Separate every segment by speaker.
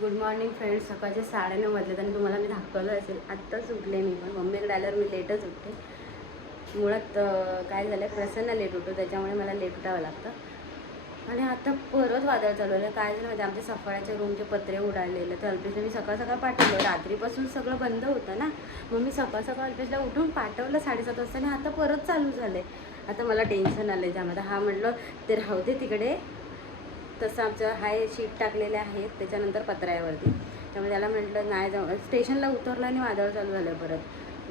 Speaker 1: Good morning friends सकाळचे साडेनऊ वाजले आणि तुम्हाला मी दाखवलं असेल. आत्ताच उठले मी पण. मम्मीकडे आल्यावर मी लेटच उठते. मुळात काय झालं प्रसन्न लेट उठतो. त्याच्यामुळे मला लेट उठावं लागतं. आणि आता परत वादळ चालू आहे काय झालं म्हणजे आमच्या सफाळ्याच्या रूमचे पत्रे उडालेले. तर अल्पेशला मी सकाळ सकाळ पाठवलं. रात्रीपासून सगळं बंद होतं ना. मग मी सकाळ सकाळ अल्पेशला उठून पाठवलं साडेसात वाजता आणि आता परत चालू झालं आहे आता मला टेन्शन आलं आहे त्यामध्ये हा म्हटलं ते राहू दे तिकडे. तसं आमचं हाय शीट टाकलेले आहेत त्याच्यानंतर पत्र्यावरती. त्यामुळे त्याला म्हटलं नाही जाऊ. स्टेशनला उतरलं आणि वादळ चालू झालं परत.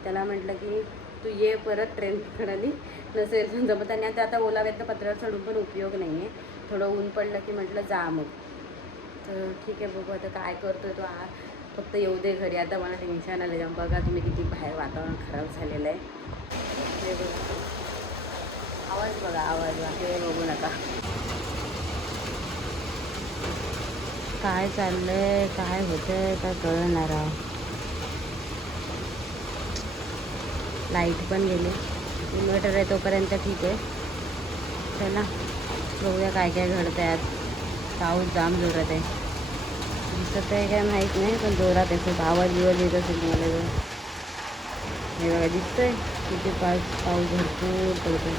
Speaker 1: त्याला म्हटलं की तू ये परत ट्रेन पकडाली नसेल जमत आणि आता आता ओलाव्यातनं पत्र्यावर चढून पण उपयोग नाही आहे थोडं ऊन पडलं की म्हटलं जा मग. तर ठीक आहे बघू आता काय करतोय तो. आ फक्त येऊ दे घरी. आता मला टेन्शन आलं जाऊन बघा तुम्ही किती बाहेर वातावरण खराब झालेलं आहे. हे बघा. आवाज बघा आवाज हे बघू नका. काय चाललंय? काय होतंय? काय कळणार लाइट पण गेली. इन्व्हर्टर आहे तोपर्यंत ठीक आहे. चला बघूया काय काय घडतं आहे आज. पाऊस जाम जोरात आहे. दिसत आहे काय माहीत नाही पण जोरात आहे. खूप आवाज बिवाज येत असेल तुम्हाला जर हे बघा दिसतंय? किती पाऊस पाऊस भरपूर पडतो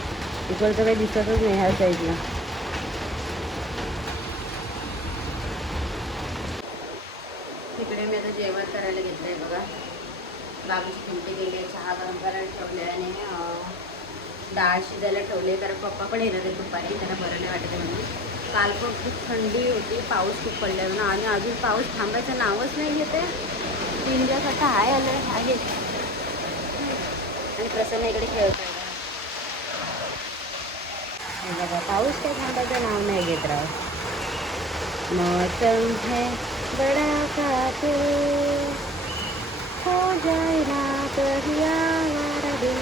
Speaker 1: इकडचं काही दिसतच नाही ह्या साईडला तिकडे मी आता जेवण करायला घेतलं आहे बघा. बाबूची खिमटी गेली चहा गरम करायला ठेवले आणि डाळ शिजायला ठेवले कारण पप्पा पण येणार आहे दुपारी त्यांना बरं नाही वाटत म्हणून. काल पण खूप थंडी होती पाऊस खूप पडलेला ना आणि अजून पाऊस थांबायचं नावच नाही घेते तीन दिवस आता आहे आलं आहे. आणि प्रसन्न इकडे खेळतो बघा पाऊस काय थांबायचं नाव नाही घेत राव. मौसम है बड़ा कातू हो जाए ना हमारा दिल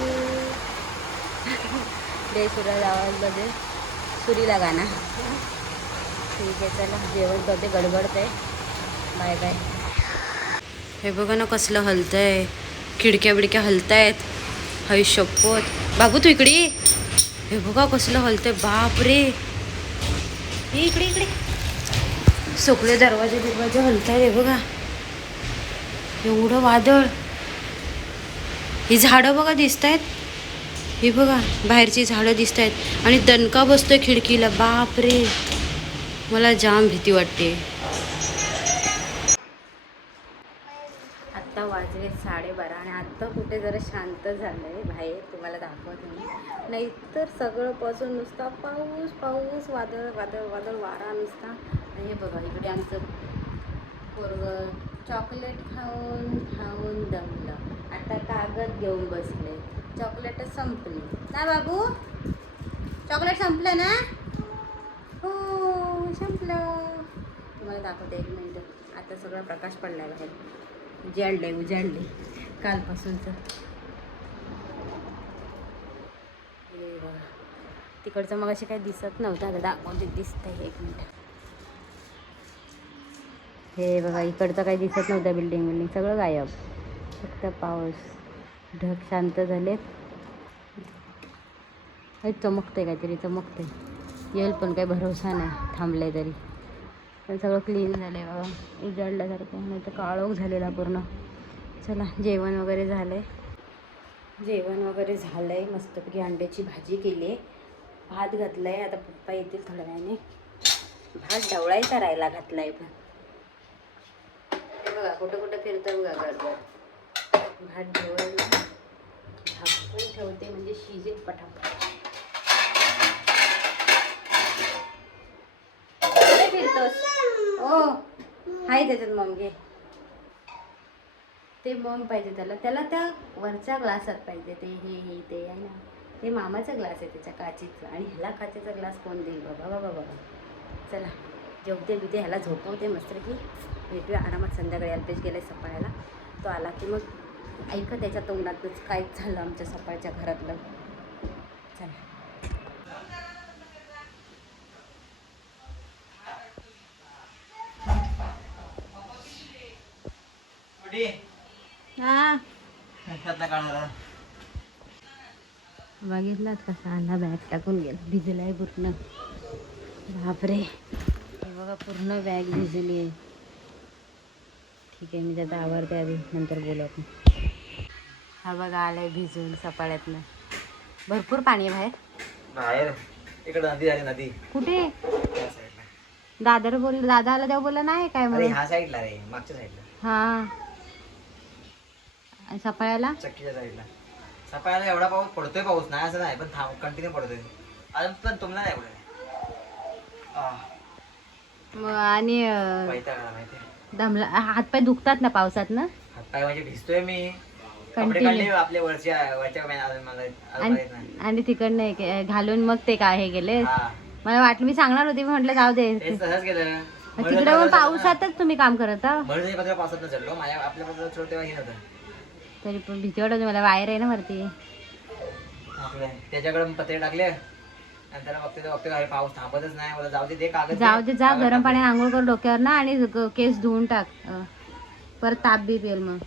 Speaker 1: दे सूरज आवाजमध्ये सुरीला गाणं ठीक आहे चला जेवण करते गडबडत आहे बाय बाय हे बघा ना कसलं हलतंय खिडक्या बिडक्या हलतायत हई शपथ बाबू तू इकडे. हे बघा कसलं हलतंय बाप रे इकडे इकडे सगळे दरवाजे बिरवाजे हलताय हे बघा. एवढं वादळ. ही झाडं बघा दिसत आहेत ही बघा बाहेरची झाडं दिसत आहेत आणि दणका बसतोय खिडकीला. बाप रे मला जाम भीती वाटते. आत्ता वाजले साडेबारा आणि आत्ता कुठे जरा शांत झालंय बाहेर. तुम्हाला दाखवत मी. नाहीतर सगळं पासून नुसता पाऊस पाऊस वादळ वादळ वादळ वारा नुसता. हे बघा इकडे आमचं पोरग चॉकलेट खाऊन खाऊन दमलं. आता कागद घेऊन बसले. चॉकलेट संपली. ना बाबू? चॉकलेट संपलं ना? हो संपलं. तुम्हाला दाखवते एक मिनटं. आता सगळा प्रकाश पडलाय बाहेर. उजाडले उजाडले कालपासूनचं. बघा. तिकडचं मग असे काही दिसत नव्हतं आता दाखवते दिसतंय एक मिनटं. हे बघा इकडचं काही दिसत नव्हतं बिल्डिंग बिल्डिंग सगळं गायब. फक्त पाऊस. ढग शांत झालेत. काही चमकते काहीतरी चमकते येईल पण काही भरोसा नाही थांबले तरी. पण सगळं क्लीन झालं आहे बाबा उजाडल्यासारखं नाही तर काळोख झालेला पूर्ण. चला जेवण वगैरे झालं आहे जेवण वगैरे झालं आहे मस्तपैकी अंड्याची भाजी केली आहे भात घातला आहे आता पप्पा येतील थोड्या वेळाने. भात ढवळायचा राहायला घातला आहे पण. बघा कुठं कुठं फिरतं बघा गडबड भात ढवळला झाकून ठेवते म्हणजे शिजेल पटापट. फिरतोस? ओ हाय त्याच्यात मम घे. ते मम पाहिजे त्याला. त्याला त्या वरच्या ग्लासात पाहिजे ते हे हे ते आहे ना. ते मामाचा ग्लास आहे त्याच्या काचेचा. आणि ह्याला काचेचा ग्लास कोण देईल? बाबा बाबा बाबा चला. जेवते बिते ह्याला झोपवते मस्त की भेटूया आरामात संध्याकाळी अल्पेश गेलाय सकाळला तो आला की मग ऐका त्याच्या तोंडातच काय झालं आमच्या सकाळच्या घरातलं. चला. हा. बघितलात कसा आला बॅग टाकून गेला. भिजलाय पूर्ण बापरे. बघा पूर्ण बॅग भिजली आहे. ठीक आहे मी त्याचा आवडते आधी नंतर बोलू आपण. हा बघा आलाय भिजून सपाळ्यातनं. भरपूर पाणी आहे बाहेर.
Speaker 2: इकडे नदी झाली नदी.
Speaker 1: कुठे? दादाला बोल दादा आला तेव्हा बोलला नाही काय
Speaker 2: अरे
Speaker 1: म्हणून?
Speaker 2: ह्या साईडला रे मागच्या साईडला.
Speaker 1: हा. आणि सफाळ्याला
Speaker 2: चक्कीच्या साईडला. सकाळला एवढा पाऊस पडतोय पाऊस नाही असं नाही पण थांब कंटिन्यू पडतोय. अजून पण तुमला नाही एवढं आह,
Speaker 1: मग आणि दमला हातपाय दुखतात ना पावसात ना?
Speaker 2: हातपाय म्हणजे भिजतोय मी. कपडे
Speaker 1: Continue.
Speaker 2: काढले आपले वरच्या वरच्या कपड्याने अजून मला अजून
Speaker 1: आणि
Speaker 2: येत नाही.
Speaker 1: आणि तिकडनं एक- घालून मग ते काय हे गेले
Speaker 2: हा.
Speaker 1: मला वाटलं मी सांगणार होती मी म्हटलं जाऊ दे.
Speaker 2: तेच तसंच केलं.
Speaker 1: मग तिकडे पण पावसातच तुम्ही काम करत आहा?
Speaker 2: म्हणून पत्र पावसात न चढलो माझ्या आपल्या पत्र चढ तेव्हा हे नव्हतं.
Speaker 1: तरी पण भीती वाटत होती मला वायर आहे ना वरती.
Speaker 2: त्याच्याकडे पत्रे टाकले. नंतर बघते तर बघते अरे पाऊस थांबतच नाही मला जाऊ दे दे कागद
Speaker 1: जाऊ दे जा गरम. पाण्याने आंघोळ कर डोक्यावर ना आणि ग- केस धुवून टाक. अं, परत ताप बी येईल मग.